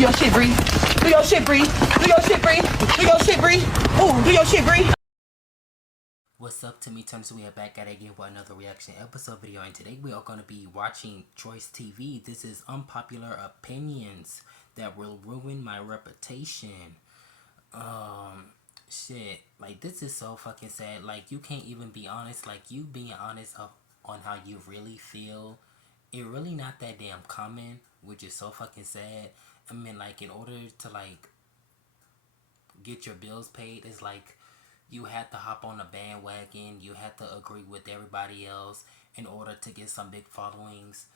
Do your shit, Bree. Do your shit, Bree. Do your shit, Bree. Do your shit, Bree. Ooh, do your shit, Bree. What's up, Timmy Turns? We are back at it again with another reaction episode video, and today we are going to be watching Choice TV. This is unpopular opinions that will ruin my reputation. Shit, like, this is so fucking sad. Like, you can't even be honest. Like, you being honest on how you really feel, it really not that damn common, which is so fucking sad. I mean, like, in order to, like, get your bills paid, it's like you had to hop on a bandwagon, you had to agree with everybody else in order to get some big followings.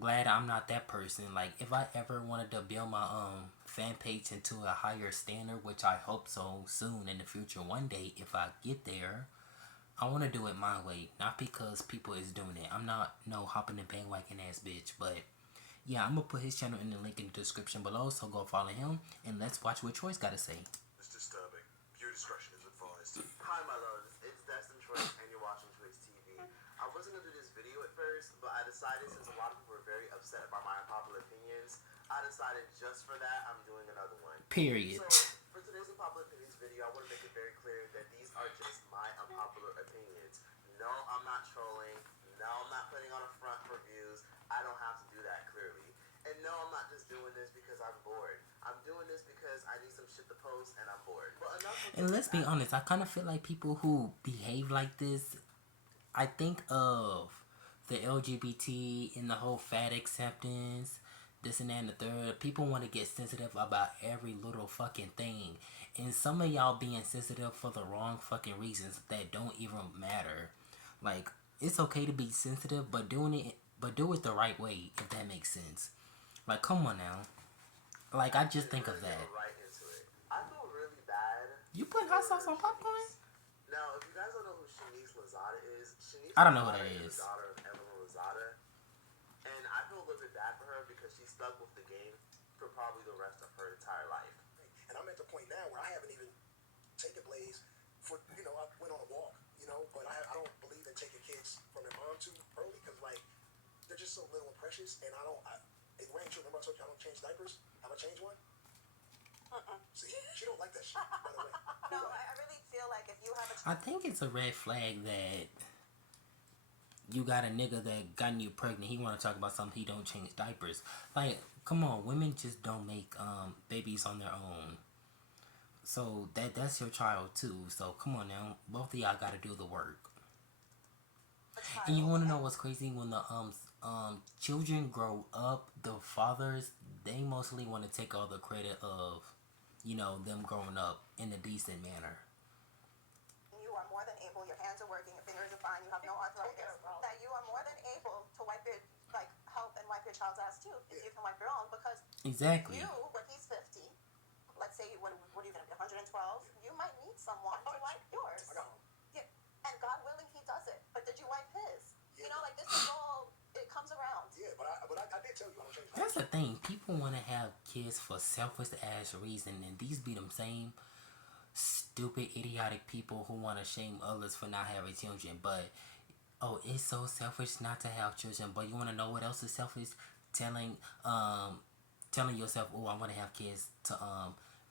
Glad I'm not that person. Like, if I ever wanted to build my fan page into a higher standard, which I hope so soon in the future, one day if I get there, I want to do it my way, not because people is doing it. I'm not no hopping the bandwagon ass bitch, but yeah, I'm gonna put his channel in the link in the description below, so go follow him and let's watch what Troy's gotta say. It's disturbing. Viewer discretion is advised. Hi my loves, it's Destin Troy and you're watching Choice TV. I wasn't going to do this video at first, but I decided since a lot of people were very upset by my unpopular opinions, I decided just for that I'm doing another one. Period. So, for today's unpopular opinions video, I want to make it very clear that these are just my unpopular opinions. No, I'm not trolling. No, I'm not putting on a front for views. I don't have to do that clearly. And no, I'm not just doing this because I'm bored. I'm doing this because I need some shit to post and I'm bored. And let's be honest, I kind of feel like people who behave like this, I think of the LGBT and the whole fat acceptance, this and that and the third. People want to get sensitive about every little fucking thing. And some of y'all being sensitive for the wrong fucking reasons that don't even matter. Like, it's okay to be sensitive, but do it the right way, if that makes sense. Like, come on now. Like, I just think of that. Right into it. I feel really bad. You put hot sauce on popcorn? Now, if you guys don't know who Shanice Lozada is, I don't know who that is. The daughter of Evelyn Lozada. And I feel a little bit bad for her because she stuck with the game for probably the rest of her entire life. And I'm at the point now where I haven't even taken Blaze for, I went on a walk, but I don't believe in taking kids from their mom too early because, like, they're just so little and precious. And it rang true. Remember I told you I don't change diapers? I'm going to change one? See, she don't like that shit, by the way. No, I really feel like if you have a I think it's a red flag that you got a nigga that gotten you pregnant. He want to talk about something, he don't change diapers. Like, come on, women just don't make babies on their own. So that's your child too. So come on now, both of y'all got to do the work. And you want to know what's crazy? When the children grow up, the fathers, they mostly want to take all the credit of, them growing up in a decent manner. You are more than able, your hands are working, your fingers are fine, you have no arthritis, that you are more than able to wipe your, help and wipe your child's ass too, if you can wipe your own, because exactly. you, when he's 50, let's say, what are you going to be, 112, you might need someone to wipe yours. Yeah. And God willing, he does it. But did you wipe his? Yeah. This is all, it comes around. Yeah, but I did tell you I don't change. That's the thing. People want to have kids for selfish ass reason, and these be them same stupid, idiotic people who want to shame others for not having children. But it's so selfish not to have children. But you want to know what else is selfish? Telling yourself, oh, I want to have kids to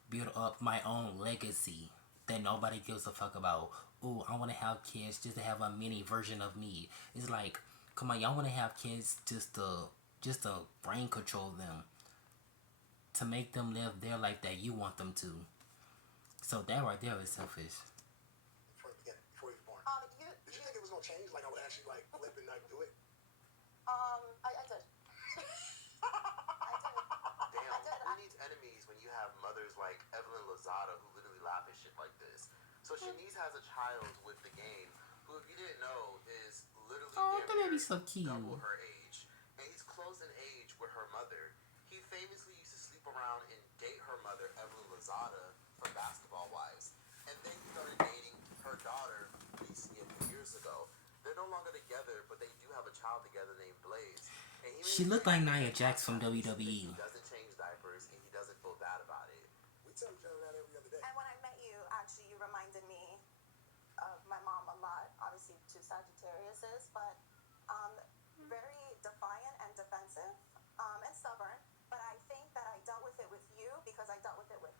build up my own legacy that nobody gives a fuck about. Oh, I want to have kids just to have a mini version of me. It's like, come on, y'all want to have kids just to brain control them, to make them live their life that you want them to. So that right there is selfish. Before you were born. Did you think it was gonna change? Like I would actually flip and do it? I did. Damn, who needs enemies when you have mothers like Evelyn Lozada who literally laugh at shit like this? So Shanice has a child with the game who, if you didn't know, is literally So cute. double her age. And he's close in age with her mother. He famously used to sleep around and date her mother, Evelyn Lozada, from Basketball Wives. And then he started dating her daughter recently a few years ago. They're no longer together, but they do have a child together named Blaze. And She looked like Nia Jax from WWE. He doesn't change diapers and he doesn't feel bad about it. We tell each other that every other day. And when I met you, actually, you reminded me of my mom a lot. Obviously, two Sagittariuses, but very defiant and defensive and stubborn. But I think that I because I dealt with it with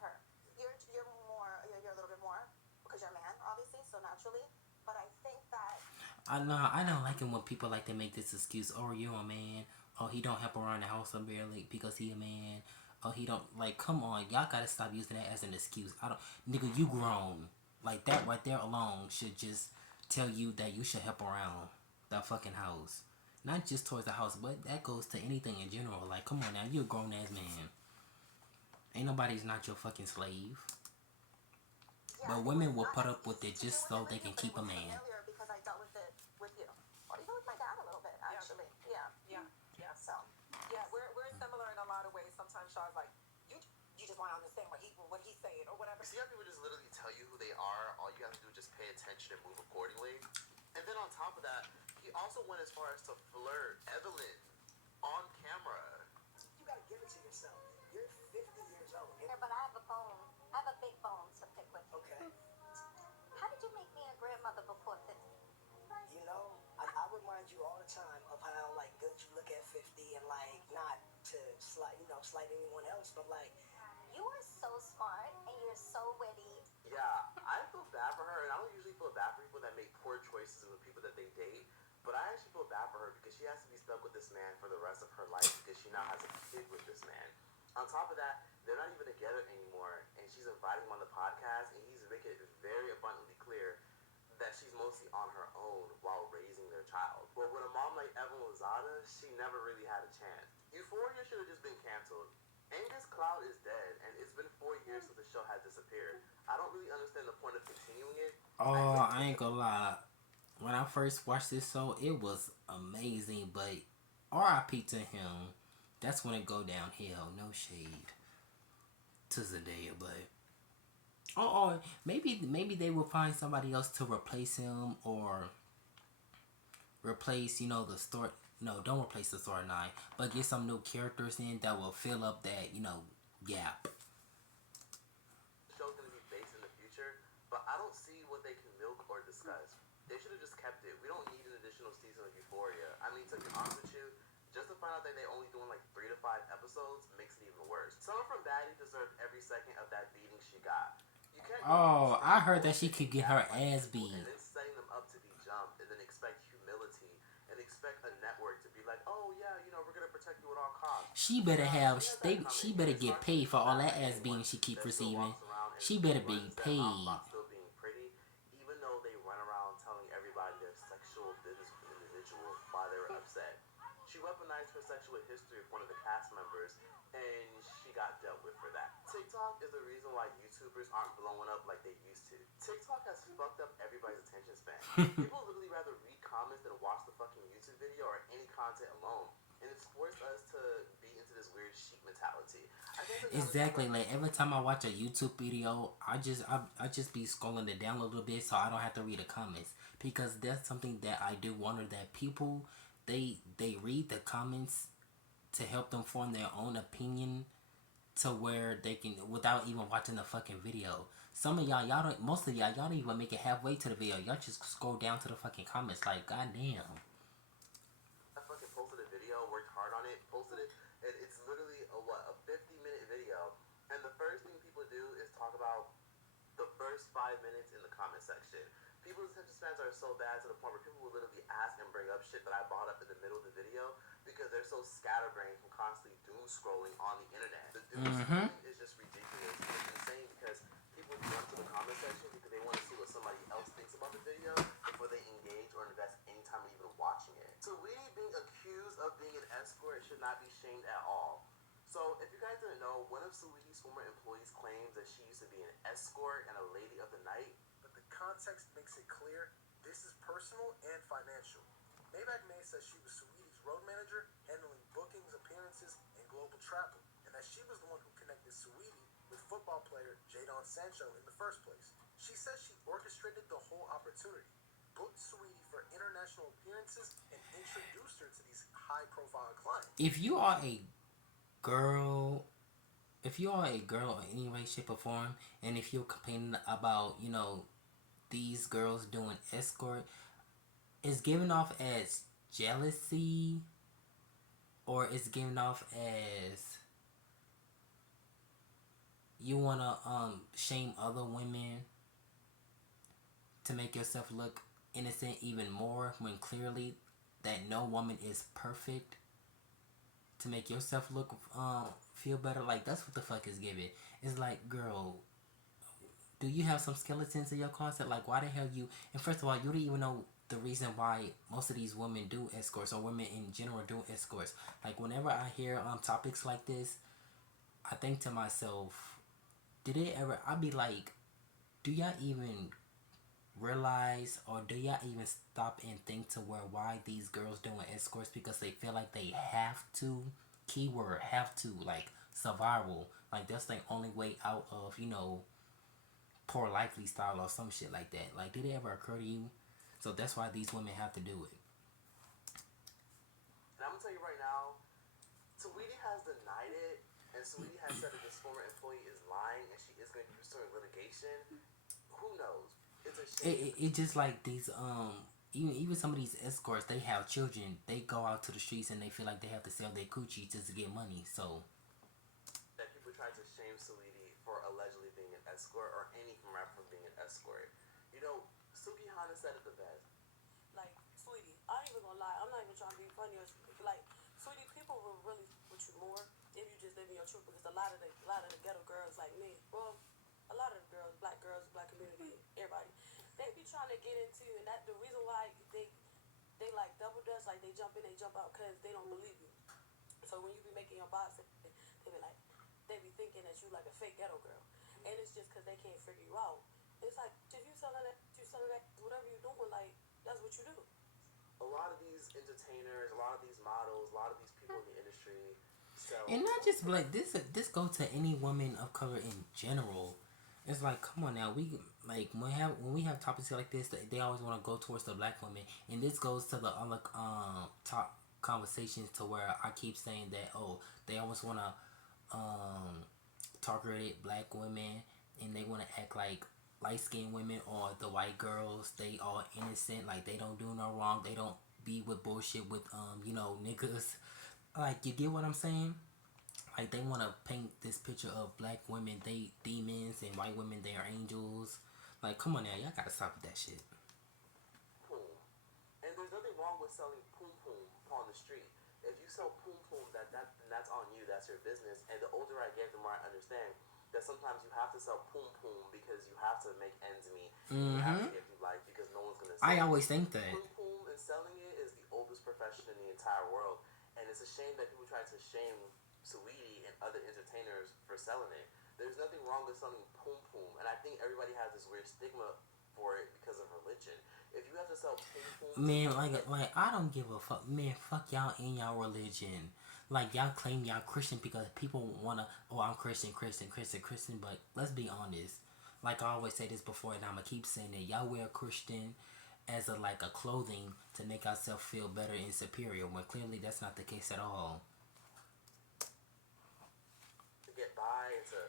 her. You're a little bit more because you're a man, obviously, so naturally. But I think that I don't like it when people like to make this excuse. Oh, you're a man. Oh, he don't help around the house a barely because he a man. Oh, he don't like. Come on, y'all gotta stop using that as an excuse. I don't, nigga, you grown. Like that right there alone should just tell you that you should help around the fucking house. Not just towards the house, but that goes to anything in general. Like, come on now, you're a grown ass man. Ain't nobody's not your fucking slave. yeah, But it women was will not put as up with easy it to deal just with so it they with can you, but keep it a was man. familiar because I dealt with it with you, or even with my dad a little bit, actually. Yeah. So Yeah, we're similar in a lot of ways. Sometimes Shaw's like, you just want to understand what he's saying or whatever. You see how people just literally tell you who they are? All you have to do is just pay attention and move accordingly. And then on top of that, he also went as far as to flirt Evelyn on camera. You gotta give it to yourself. You're 50 years old. here, but I have a bone. I have a big bone to pick with you. Okay. How did you make me a grandmother before 50? You know, I remind you all the time of how like good you look at 50 and like not to slight anyone else, but like You are so smart and you're so witty. Yeah, I feel bad for her, and I don't usually feel bad for people that make poor choices with people that they date. But I actually feel bad for her because she has to be stuck with this man for the rest of her life because she now has a kid with this man. On top of that, they're not even together anymore, and she's inviting him on the podcast, and he's making it very abundantly clear that she's mostly on her own while raising their child. But with a mom like Evelyn Lozada, she never really had a chance. Euphoria should have just been canceled. Angus Cloud is dead, and it's been 4 years since the show had disappeared. I don't really understand the point of continuing it. Oh, I ain't gonna lie. When I first watched this show, it was amazing, but R.I.P. to him. That's when it go downhill. No shade to Zendaya, but maybe they will find somebody else to replace him or replace the story. No, don't replace the storyline, but get some new characters in that will fill up that gap. The show's gonna be based in the future, but I don't see what they can milk or discuss. They should have just kept it. We don't need an additional season of Euphoria. I mean, to be honest with you, just to find out that they're only doing like 3 to 5 episodes makes it even worse. Someone from Batty deserved every second of that beating she got. You can't. Oh, I heard that she could get her ass beat. And then setting them up to be jumped, and then expect humility, and expect a network to be like, oh yeah, we're gonna protect you at all costs. She better she better get paid for all that ass beating she keep receiving. She better be paid. Still being pretty, even though they run around telling everybody their sexual business with an individual while they were upset. She weaponized her sexual history with one of the cast members, and she got dealt with for that. TikTok is the reason why YouTubers aren't blowing up like they used to. TikTok has fucked up everybody's attention span. People literally rather read comments than watch the fucking YouTube video or any content alone. And it's forced us to be into this weird sheep mentality. Exactly. Like every time I watch a YouTube video, I just be scrolling it down a little bit so I don't have to read the comments, because that's something that I do wonder, that people they read the comments to help them form their own opinion to where they can, without even watching the fucking video. Some of most of y'all don't even make it halfway to the video. Y'all just scroll down to the fucking comments like, goddamn. I fucking posted a video, worked hard on it, posted it, and it's literally a 50-minute video. And the first thing people do is talk about the first 5 minutes in the comment section. People's attention spans are so bad to the point where people will literally ask and bring up shit that I brought up in the middle of the video because they're so scatterbrained from constantly doom scrolling on the internet. The doom scrolling is just ridiculous. It's insane because people jump to the comment section because they want to see what somebody else thinks about the video before they engage or invest any time in even watching it. So we being accused of being an escort should not be shamed at all. So if you guys didn't know, one of Saweetie's former employees claims that she used to be an escort and a lady of the night. but the context makes it clear this is personal and financial. Maybach May says she was Saweetie's road manager, handling bookings, appearances, and global travel, and that she was the one who connected Saweetie with football player Jadon Sancho in the first place. She says she orchestrated the whole opportunity, booked Saweetie for international appearances, and introduced her to these high-profile clients. If you are a girl in any way, shape, or form, and if you're complaining about these girls doing escort, it's given off as jealousy, or it's given off as you wanna shame other women to make yourself look innocent even more when clearly that no woman is perfect to make yourself look feel better. Like that's what the fuck is giving. It's like, girl, do you have some skeletons in your closet? Like, why the hell you? And first of all, you don't even know the reason why most of these women do escorts or women in general do escorts. Like, whenever I hear topics like this, I think to myself, did it ever? I'd be like, do y'all even realize or do y'all even stop and think to where why these girls doing escorts because they feel like they have to, keyword have to, like survival, like that's the only way out of, you know, poor likely style or some shit like that. Like, did it ever occur to you? So that's why these women have to do it. And I'm gonna tell you right now, Saweetie has denied it, and Saweetie has said that this former employee is lying and she is gonna use her in litigation. Who knows? It's a shame. It just like these even some of these escorts, they have children. They go out to the streets and they feel like they have to sell their coochie just to get money. So That people try to shame Saweetie for allegedly being an escort or any from rapper from being an escort. You know, Suki Hana said it the best. Like, sweetie, I ain't even gonna lie. I'm not even trying to be funny or like, sweetie, people will really with you more if you just live in your truth. Because a lot of the ghetto girls like me, well, a lot of the girls, black community, everybody, they be trying to get into, and that the reason why they like double dutch, like they jump in, they jump out, because they don't believe you. So when you be making your box, they be like, they be thinking that you like a fake ghetto girl, and it's just because they can't figure you out. It's like, if you selling that, whatever you doing, like that's what you do. A lot of these entertainers, a lot of these models, a lot of these people in the industry sell. and not just like this go to any woman of color in general. It's like, come on now, we like when we have topics like this, they always want to go towards the black woman, and this goes to the other top conversations to where I keep saying that, oh, they always want to target black women, and they want to act like light skinned women or the white girls, they all innocent, like they don't do no wrong, they don't be with bullshit with you know, niggas. Like, you get what I'm saying? Like, they want to paint this picture of black women, they demons, and white women, they are angels. Like, come on now, y'all gotta stop with that shit. Poom. And there's nothing wrong with selling poom poom on the street. If you sell poom poom, that's on you, that's your business. And the older I get, the more I understand that sometimes you have to sell poom poom because you have to make ends meet. You have to get through life because no one's gonna. I always think that. Poom poom and selling it is the oldest profession in the entire world, and it's a shame that people try to shame Saweetie and other entertainers for selling it. There's nothing wrong with selling poom poom, and I think everybody has this weird stigma for it because of religion. If you have to sell poom poom, Man, like I don't give a fuck. Man, fuck y'all and y'all religion. Like, y'all claim y'all Christian because people wanna, oh, I'm Christian, but let's be honest. Like I always say this before, and I'ma keep saying it. Y'all wear Christian as a clothing to make ourselves feel better and superior, when clearly that's not the case at all. to get by and to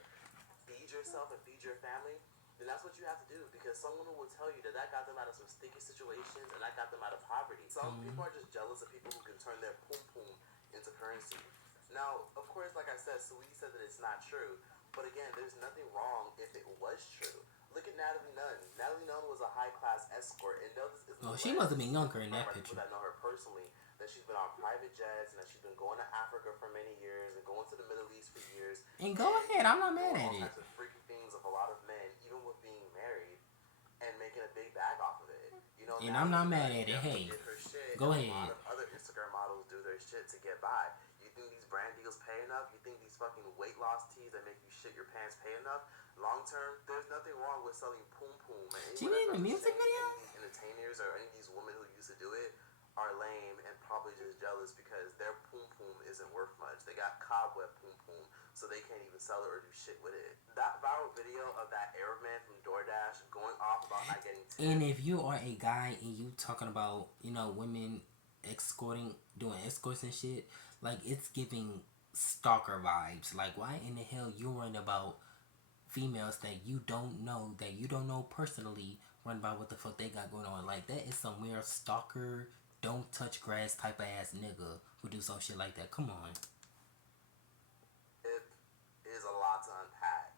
feed yourself and feed your family, then that's what you have to do, because someone will tell you that got them out of some sticky situations and that got them out of poverty. Some people are just jealous of people who can turn their poom poom into currency. Now, of course, like I said, Saweetie said that it's not true, but again, there's nothing wrong if it was true. Look at Natalie Nunn. Natalie Nunn was a high-class escort, and no, this isn't. Oh, she must have been younger in that picture. People that know her personally, that she's been on private jets, and that she's been going to Africa for many years, and going to the Middle East for years. And go ahead, I'm not mad at all it. kinds of freaky things of a lot of men, even with being married, and making a big bag off of it. You know, And I'm not mad at it. Natalie Hey, did her shit, go and ahead. a lot of other Instagram models do their shit to get by. You think these brand deals pay enough? You think these fucking weight loss teas that make you shit your pants pay enough? Long term, there's nothing wrong with selling poom poom. And She made a music video? Any of these entertainers or any of these women who used to do it are lame and probably just jealous because their poom poom isn't worth much. They got cobweb poom poom, so they can't even sell it or do shit with it. That viral video of that Arab man from DoorDash going off about not getting tips. And if you are a guy and you talking about, you know, women escorting, doing escorts and shit, like, it's giving stalker vibes. Like, why in the hell you worrying about females that you don't know personally, worrying about what the fuck they got going on? Like, that is some weird stalker, don't touch grass type of ass nigga who do some shit like that. Come on. It is a lot to unpack.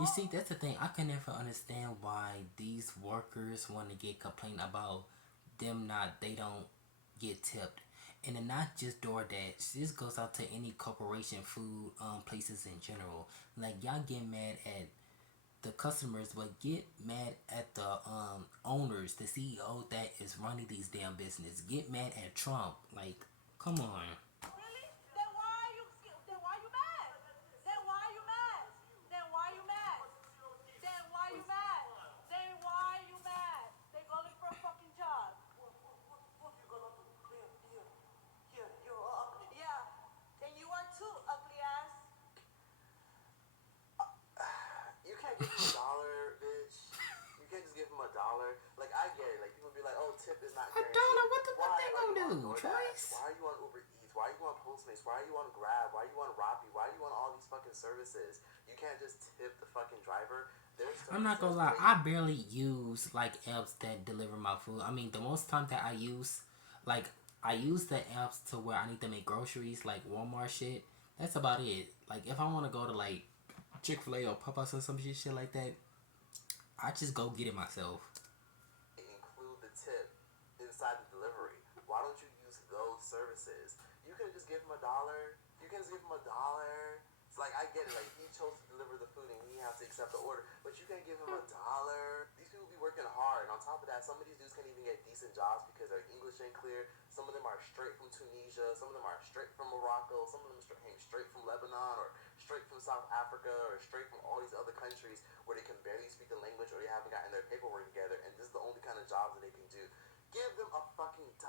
You see, that's the thing. I can never understand why these workers want to get complained about them not. They don't get tipped, and then not just DoorDash. This goes out to any corporation, food places in general. Like y'all get mad at the customers, but get mad at the owners, the CEO that is running these damn business. Get mad at Trump. Like, come on. Really? Then why are you? Then why you mad? Then why you mad? Then why you mad? Then why you mad? Then why you mad? They going for a fucking job. What you gonna do? Here, you're ugly. Yeah, and you are too, ugly ass. You can't give him $1, bitch. You can't just give him $1. Like, I get it. Like, people be like, oh, tip is not $1? guaranteed. What the fuck they are gonna you on do, DoorDash? Choice? Why are you on Uber Eats? Why are you on Postmates? Why are you on Grab? Why are you on Rappi? Why are you on all these fucking services? You can't just tip the fucking driver. I'm not gonna lie, I barely use like apps that deliver my food. I mean, the most time that I use the apps to where I need to make groceries, like Walmart shit. That's about it. Like if I want to go to like Chick-fil-A or Popeyes or some shit like that, I just go get it myself. Include the tip inside the delivery. Why don't you use those services? You can just give him $1. You can just give him $1. It's like, I get it. Like, he chose to deliver the food and he has to accept the order. But you can't give him $1. These people be working hard. And on top of that, some of these dudes can't even get decent jobs because their English ain't clear. Some of them are straight from Tunisia. Some of them are straight from Morocco. Some of them came straight from Lebanon or straight from South Africa or straight from all these other countries where they can barely speak the language or they haven't gotten their paperwork together. And this is the only kind of jobs that they can do. Give them a fucking $1.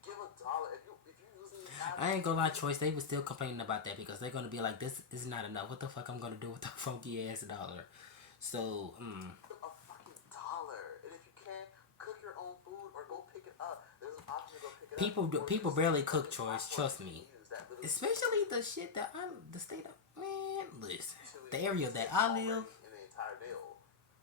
Give $1. If you're using these apps, I ain't gonna lie, Choice. They were still complaining about that because they're gonna be like, "This is not enough. What the fuck I'm gonna do with the funky ass $1?" So, a fucking $1. And if you can't cook your own food or go pick it up, there's an option to go pick it up. people barely cook, Choice. Trust me. Especially the shit that the state of man. Listen, the area that I live. In the entire deal.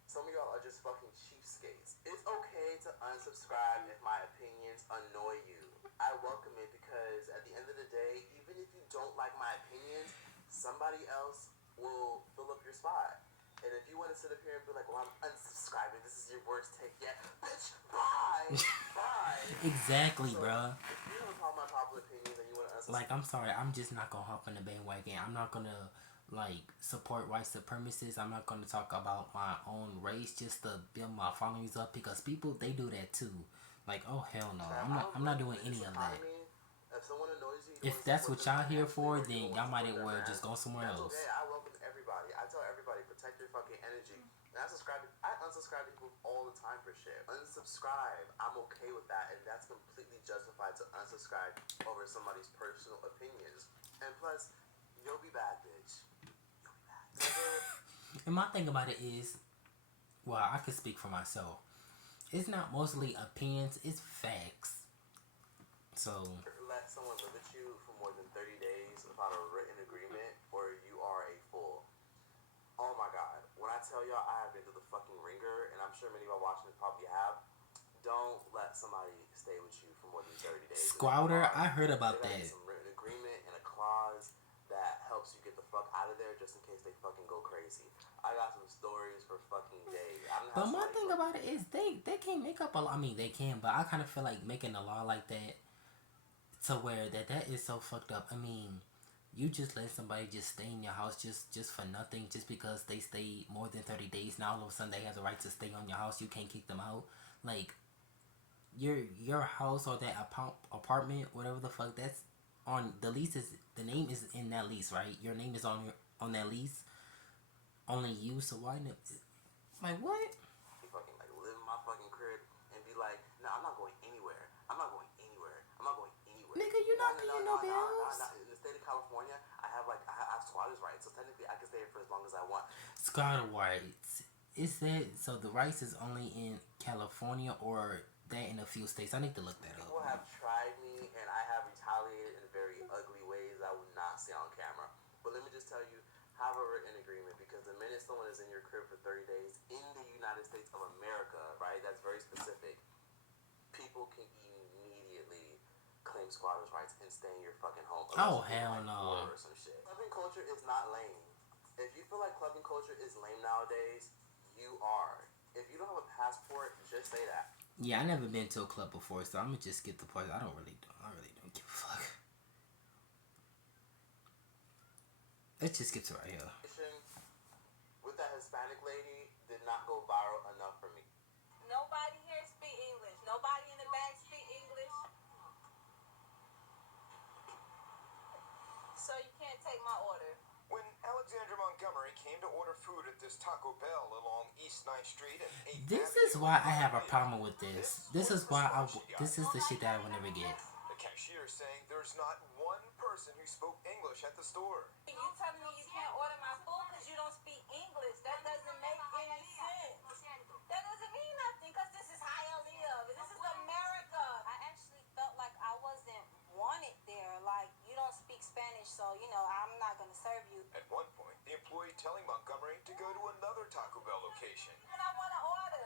Some of y'all are just fucking cheapskates. It's okay to unsubscribe if my opinions annoy you. I welcome it because at the end of the day, even if you don't like my opinions, somebody else will fill up your spot. And if you want to sit up here and be like, well, I'm unsubscribing, this is your worst take yet, bitch, bye, bye. Exactly, So, bruh. if you have a problem with my popular opinions and you want to unsubscribe, Like, I'm sorry, I'm just not gonna hop on the bandwagon. I'm not gonna like support white supremacists. I'm not gonna talk about my own race just to build my followings up because people they do that too. Like, oh hell no, I'm not doing any of that. If someone annoys you, If that's what y'all here for, then y'all might as well just go somewhere else. Okay, I welcome everybody. I tell everybody, protect your fucking energy. And I unsubscribe to people all the time for shit. Unsubscribe. I'm okay with that, and that's completely justified to unsubscribe over somebody's personal opinions. And plus, you'll be back, bitch. You'll be back. And my thing about it is, well, I can speak for myself. It's not mostly opinions, it's facts. So Let someone live with you for more than 30 days without a written agreement, or you are a fool. Oh my god. When I tell y'all I have been to the fucking ringer, and I'm sure many of y'all watching this probably have, don't let somebody stay with you for more than 30 days. Squatter, I heard about There gotta that. be some written agreement and a clause that helps you get the fuck out of there just in case they fucking go crazy. I got some stories for fucking days. But my thing about it is they can't make up a law. I mean, they can, but I kind of feel like making a law like that to where that is so fucked up. I mean, you just let somebody just stay in your house just for nothing, just because they stay more than 30 days. Now all of a sudden they have the right to stay on your house. You can't kick them out. Like, your house or that apartment, whatever the fuck, that's on the lease. The name is in that lease, right? Your name is on that lease. Only you, so why not? Like, what? Fucking like live in my fucking crib and be like, no, I'm not going anywhere. I'm not going anywhere. I'm not going anywhere. Nigga, you not paying no bills. In the state of California, I have squatters' rights, so technically I can stay here for as long as I want. Squatter rights. Is that so? The rights is only in California or that in a few states? I need to look that up. People have tried me and I have retaliated in very ugly ways I would not say on camera. But let me just tell you, have a written agreement, because the minute someone is in your crib for 30 days in the United States of America, right, that's very specific, people can immediately claim squatters' rights and stay in your fucking home. Oh, hell no. Or some shit. Southern culture is not lame. If you feel like clubbing culture is lame nowadays, you are. If you don't have a passport, just say that. Yeah, I never been to a club before, so I'm gonna just skip the part. I really don't give a fuck. Let's just skip to right here. With that Hispanic lady did not go viral enough for me. Nobody here speak English. Nobody in the back speak English. So you can't take my order. When Alexandra Montgomery came to order food at this Taco Bell along East 9th Street and 8th This Avenue, is why I have a problem with this. This is the shit that I will never get. the cashier saying there's not one person who spoke English at the store. You telling me you can't order my food because you don't speak English? That doesn't make any sense. That doesn't mean nothing because this is Hialeah. This is America. I actually felt like I wasn't wanted there. Like, you don't speak Spanish, so, I'm not going to serve you. At one point, the employee telling Montgomery to go to another Taco Bell location. But I want to order.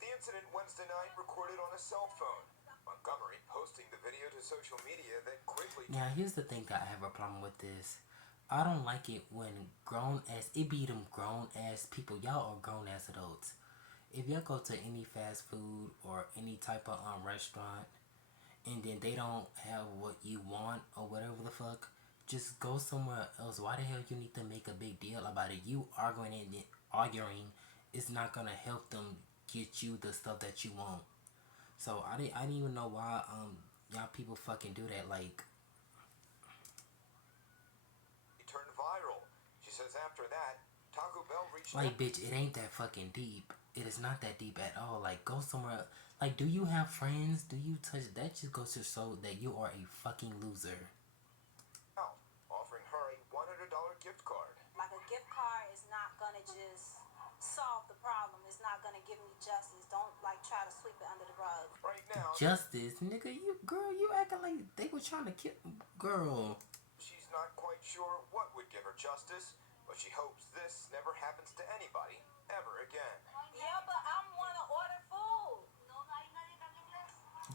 The incident Wednesday night recorded on a cell phone. Montgomery posting the video to social media that quickly... Now, here's the thing that I have a problem with this. I don't like it when it be them grown-ass people. Y'all are grown-ass adults. If y'all go to any fast food or any type of restaurant, and then they don't have what you want or whatever the fuck, just go somewhere else. Why the hell you need to make a big deal about it? You arguing is not gonna help them get you the stuff that you want. So I didn't even know why y'all people fucking do that. Like, It turned viral. She says after that, Taco Bell reached like, bitch, it ain't that fucking deep. It is not that deep at all. Like, go somewhere. Like, do you have friends? Do you touch? That just goes to show that you are a fucking loser. out, offering her a $100 gift card. Like, a gift card is not going to just solve the problem. It's not going to give me justice. Don't, try to sweep it under the rug. Right now, Justice, nigga, you acting like they were trying to kill, girl. she's not quite sure what would give her justice, but she hopes this never happens to anybody ever again. Yeah, but I want to order food.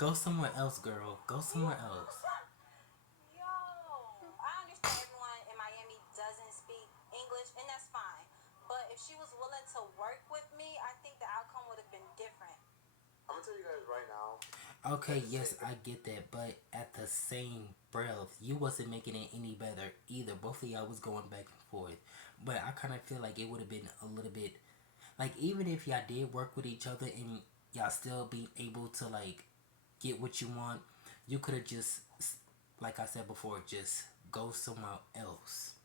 Go somewhere else, girl. Go somewhere else. Yo, I understand everyone in Miami doesn't speak English, and that's fine. But if she was willing to work with me, I think the outcome would have been different. I'm gonna tell you guys right now. Okay, yes, I get that, but at the same breath, you wasn't making it any better either. Both of y'all was going back and forth. But I kind of feel like it would have been a little bit, like, even if y'all did work with each other and y'all still be able to, like, get what you want, you could have just, like I said before, just go somewhere else.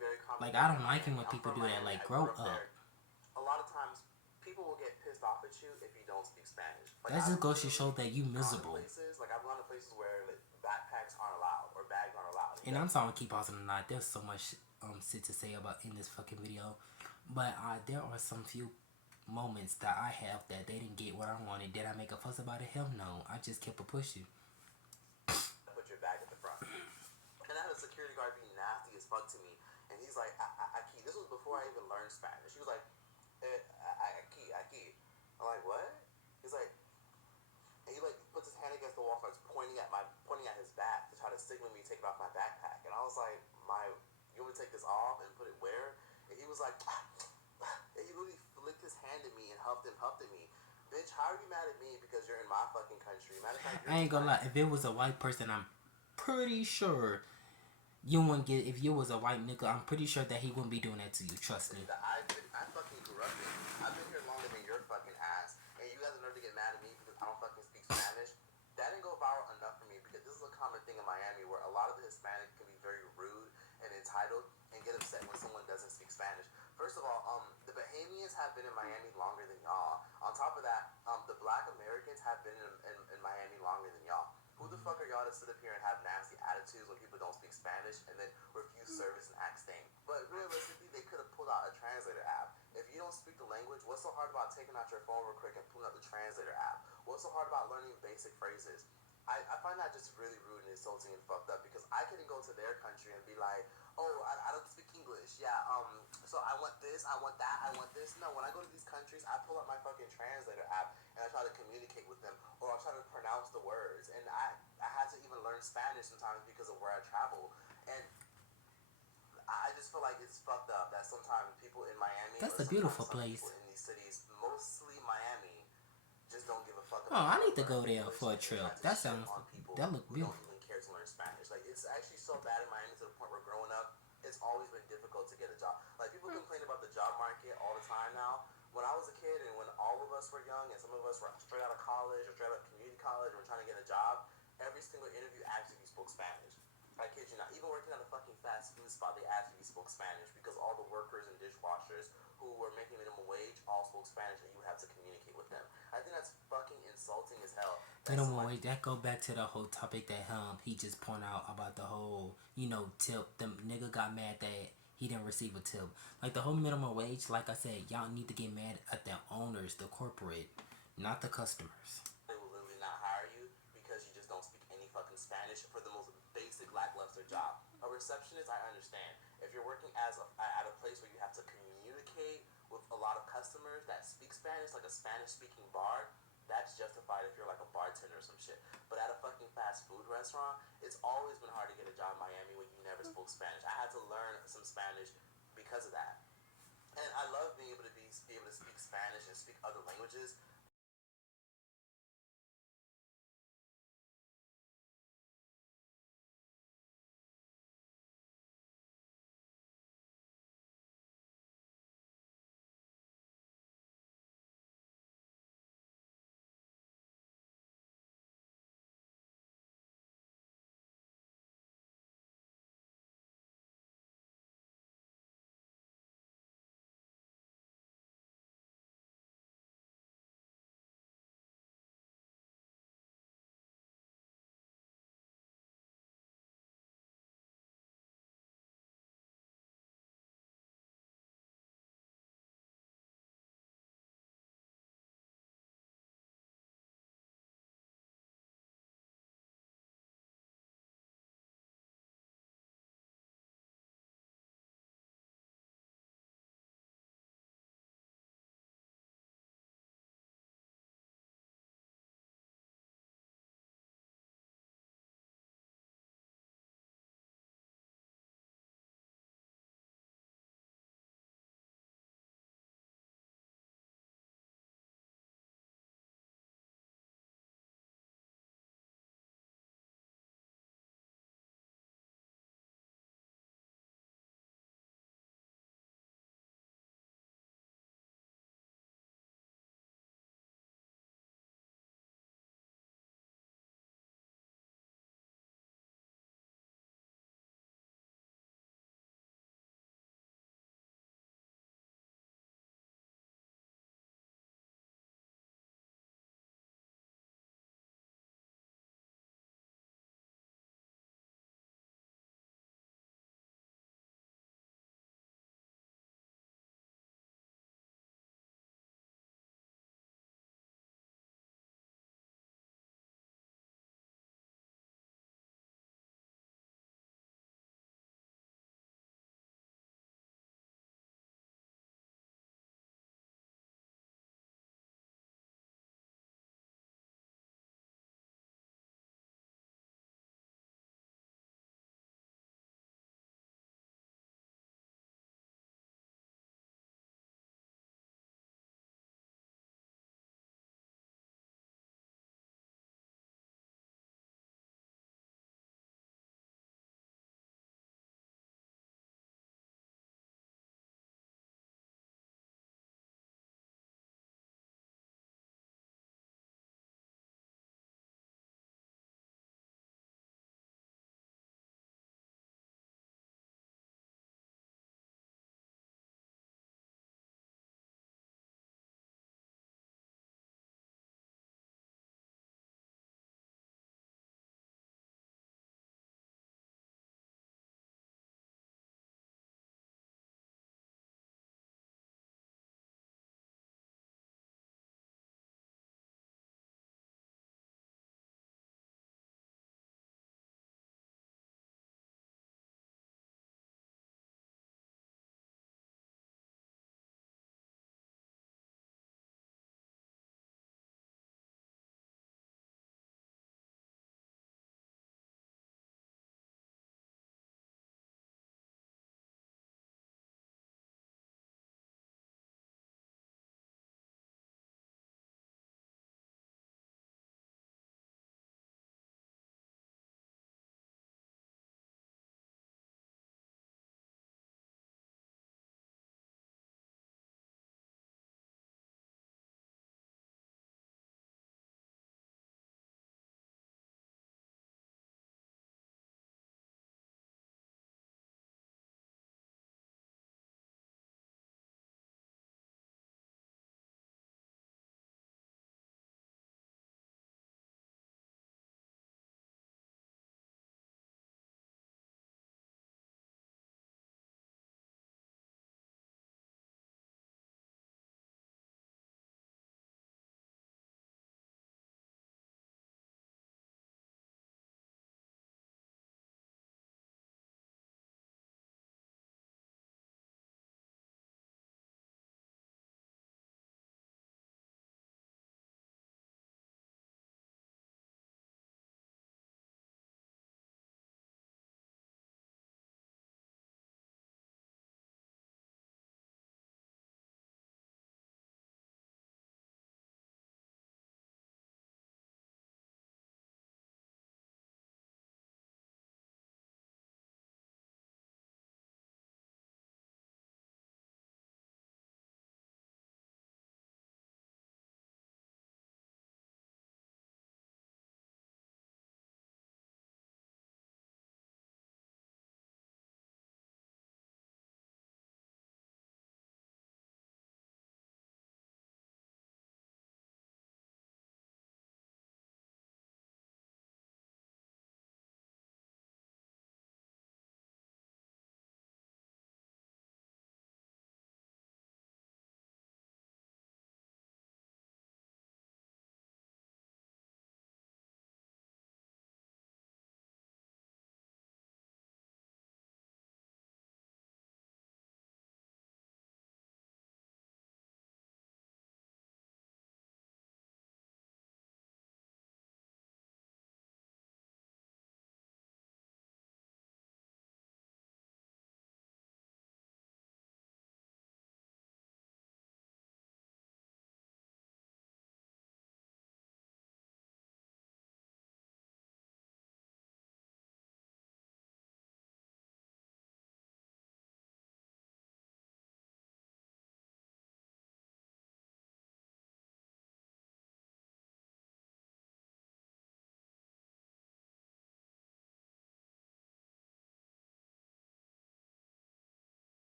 Very common. Like, I don't like it when I'm people from do that. Miami. Like, I grow grew up. there. A lot of times, people will get pissed off at you if you don't speak Spanish. Like, That I've just goes to show literally that you gone to miserable. Places, like, I've gone to places where backpacks aren't allowed or bags aren't allowed. And I'm sorry to keep pausing or not. There's so much shit to say about in this fucking video, but there are some few moments that I have that they didn't get what I wanted. Did I make a fuss about it? Hell no. I just kept a pushing. Put your bag at the front. And I had a security guard be nasty as fuck to me, and he's like, "Aquí." This was before I even learned Spanish. He was like, "Aquí." I'm like, "What?" He's like, and he puts his hand against the wall, starts pointing at his back to try to signal me taking off my backpack, and I was like, "You want me to take this off and put it where?" And he was like, and he literally flicked his hand at me and huffed at me. Bitch, how are you mad at me because you're in my fucking country? Matter of fact, I ain't gonna lie. If it was a white person, I'm pretty sure you wouldn't get. If you was a white nigga, I'm pretty sure that he wouldn't be doing that to you. Trust me. I fucking grew up in. I've been here longer than your fucking ass, and you guys are nerve to get mad at me because I don't fucking speak Spanish. That didn't go viral enough for me because this is a common thing in Miami where a lot of the Hispanics can be very rude and entitled and get upset when someone doesn't speak Spanish. First of all, the Bahamians have been in Miami longer than y'all. On top of that, the Black Americans have been in Miami longer than y'all. Who the fuck are y'all to sit up here and have nasty attitudes when people don't speak Spanish and then refuse service and act stink? But realistically, they could have pulled out a translator app. If you don't speak the language, what's so hard about taking out your phone real quick and pulling out the translator app? What's so hard about learning basic phrases? I find that just really rude and insulting and fucked up because I couldn't go to their country and be like, "Oh, I don't speak English. Yeah, so I want this, I want that, I want this." No, when I go to these countries, I pull up my fucking translator app and I try to communicate with them or I try to pronounce the words. And I had to even learn Spanish sometimes because of where I travel. And I just feel like it's fucked up that sometimes people in Miami, That's or a beautiful sometimes some place. people in these cities, mostly Miami, just don't give a fuck Oh, about I need to go learning there English, for a and they try trip. to That shit sounds, on people that look who don't beautiful. even care to learn Spanish. Like, it's actually so bad in Miami to the point where growing up, it's always been difficult to get a job. Like, people complain about the job market all the time now. When I was a kid and when all of us were young and some of us were straight out of college or straight out of community college and were trying to get a job, every single interview asked if you spoke Spanish. I kid you not. Even working at a fucking fast food spot, they asked if you spoke Spanish because all the workers and dishwashers who were making minimum wage all spoke Spanish and you had to communicate with them. I think that's fucking insulting as hell. Minimum wage, that go back to the whole topic that he just pointed out about the whole, tip. The nigga got mad that he didn't receive a tip. Like the whole minimum wage, like I said, y'all need to get mad at the owners, the corporate, not the customers. They will literally not hire you because you just don't speak any fucking Spanish for the most basic lackluster job. A receptionist, I understand. If you're working at a place where you have to communicate with a lot of customers that speak Spanish, like a Spanish-speaking bar, that's justified if you're like a bartender or some shit. But at a fucking fast food restaurant, it's always been hard to get a job in Miami when you never spoke Spanish. I had to learn some Spanish because of that. And I love being able to be able to speak Spanish and speak other languages,